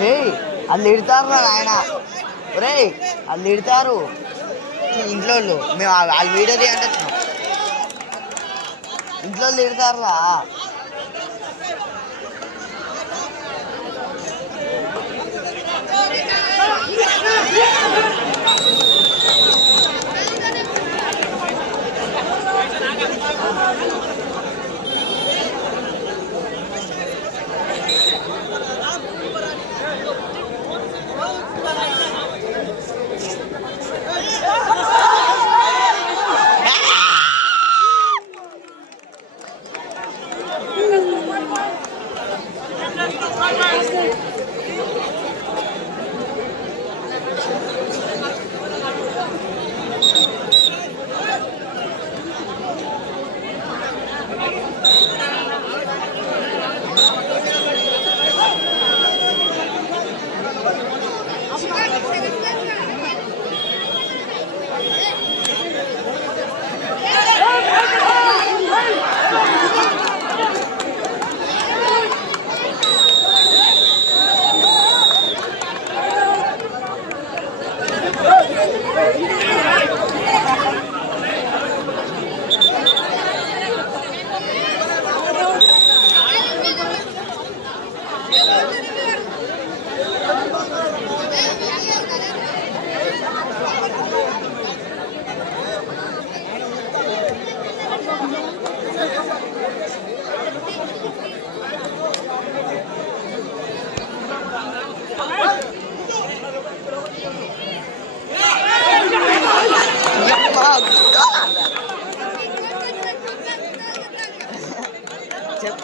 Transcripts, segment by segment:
రే వాళ్ళు తిడతారు ఆయన. రే వాళ్ళు తిడతారు ఇంట్లో మేము వాళ్ళు వీడియో తీయంటే వచ్చినాం. ఇంట్లో తిడతారురా.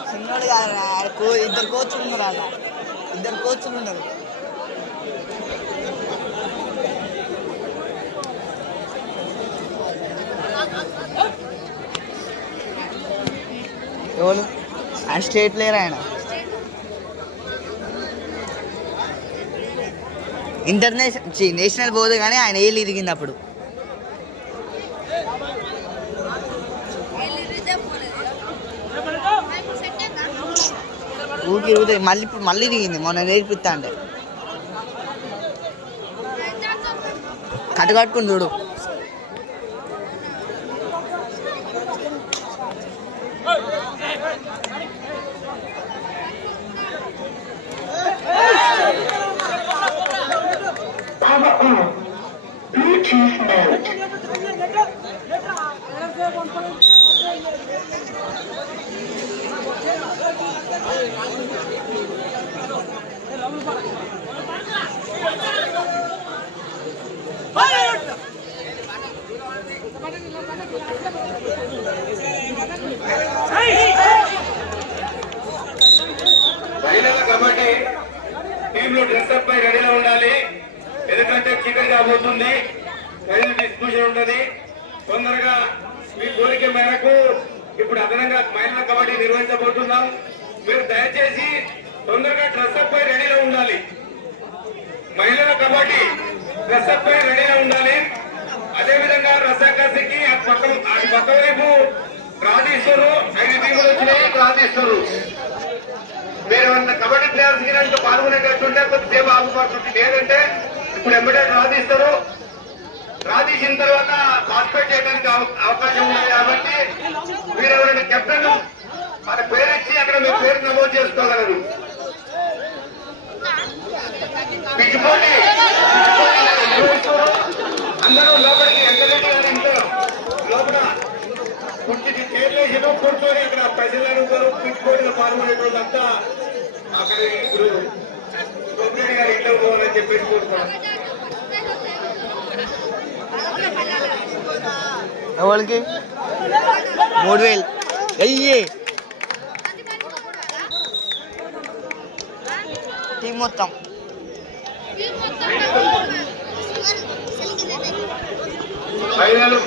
చిన్నోడు కాదు, ఇద్దరు కోచ్లు ఉన్నారు. అలా ఇద్దరు కోచ్లు ఉన్నారు. ఎవరు ఆయన స్టేట్ ప్లేయర్. ఆయన నేషనల్ పోదు కానీ ఆయన ఏళ్ళు ఇరిగింది అప్పుడు. ఊరికి ఇరుగుతాయి మళ్ళీ. ఇప్పుడు మళ్ళీ ఇరిగింది మొన్న నేర్పిస్తా అంటే. కట్టుకట్టుకుని చూడు. కాబట్టి టీంలో డ్రెస్అప్ పై రెడీగా ఉండాలి. ఎందుకంటే చీకటి కాబోతుంది, రైలు డిస్ట్రిబ్యూషన్ ఉంటుంది. తొందరగా మీ కోరిక మేరకు ఇప్పుడు అదనంగా మహిళల కబడ్డీ నిర్వహించబోతున్నాం. మీరు దయచేసి తొందరగా డ్రెస్అప్ పై రెడీగా ఉండాలి. మహిళల కబడ్డీ డ్రెస్అప్ పై రెడీగా ఉండాలి. అదేవిధంగా రసాకాశకి పక్క వైపు ప్రార్థిస్తారు. 5 టీములు వచ్చినాయి, ప్రార్థిస్తారు. మీరు కబడ్డీ ప్లేయర్స్ కి పాల్గొనేటట్టుంటే కొద్దిసేపు ఆగుపడుతుంది. లేదంటే ఇప్పుడు ఎంబడే ప్రార్థిస్తారు. ప్రార్థించిన తర్వాత పార్టిసిపేట్ చేయడానికి అవకాశం ఉంది. కాబట్టి మీరు ఎవరైనా కెప్టెన్ మన పేరు ఇచ్చి అక్కడ మీ పేరు నమోదు చేసుకోగలరు. పిచ్ పోటీ అందరూ లోపలికి ఎంతమంది ఇంట్లో లోపల కుర్చీకి చేర్లేసిన కూర్చొని అక్కడ ప్రజలను పిచ్ పోటీలో పాల్గొనేటోళ్ళంతా అక్కడ ఇప్పుడు గోపిరెడ్డి గారి ఇంట్లో పోవాలని చెప్పేసి కోరుకోవాలి. ఎవరికి 3000 అయ్యే టీం మొత్తం. మహిళలు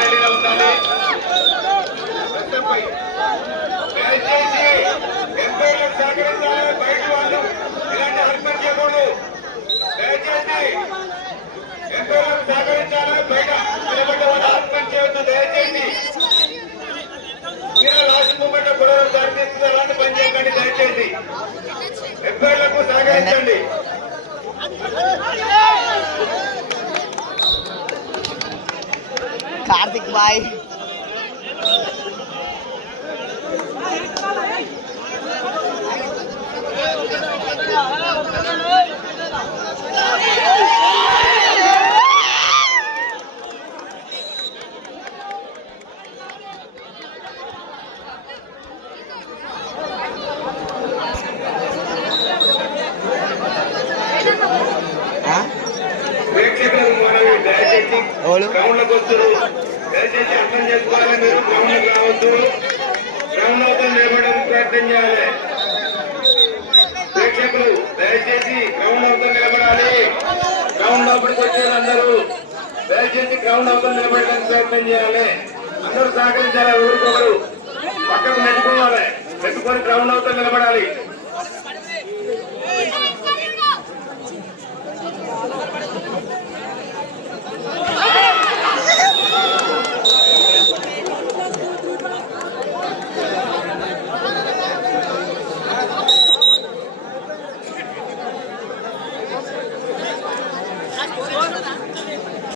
రెడీగా ఉండాలి. దయచేసి ఎంపీలకు సహకరించాలి. బయట వాళ్ళు ఇలాంటి హర్పణ చేయకూడదు. దయచేసి ఎంపీలకు సహకరించాలి. బయట నిలబడ్డ వాళ్ళు హర్పణ చేయవద్దు. దయచేసి మీరు లాస్ట్ మూమెంట్ గొడవలు దారితీస్తున్న అలాంటి పని చేయకండి. దయచేసి కార్తిక్ బాయ్. ప్రేక్షకులకు మనవి, దయచేసి ఎవరు? గ్రౌండ్లకు వస్తారు, దయచేసి అర్థం చేసుకోవాలి. మీరు గ్రౌండ్లకు రావద్దు, గ్రౌండ్ అవుతా నిలబడడానికి ప్రయత్నం చేయాలి. ప్రేక్షకులు దయచేసి గ్రౌండ్ అవుతా నిలబడాలి. గ్రౌండ్ లోపలికి వచ్చేది అందరూ దయచేసి గ్రౌండ్ అవుతా నిలబడడానికి ప్రయత్నం చేయాలి. అందరూ సహకరించాలి. ఊరుకోరు, పక్కకు నెట్టుకోవాలి, నెట్టుకొని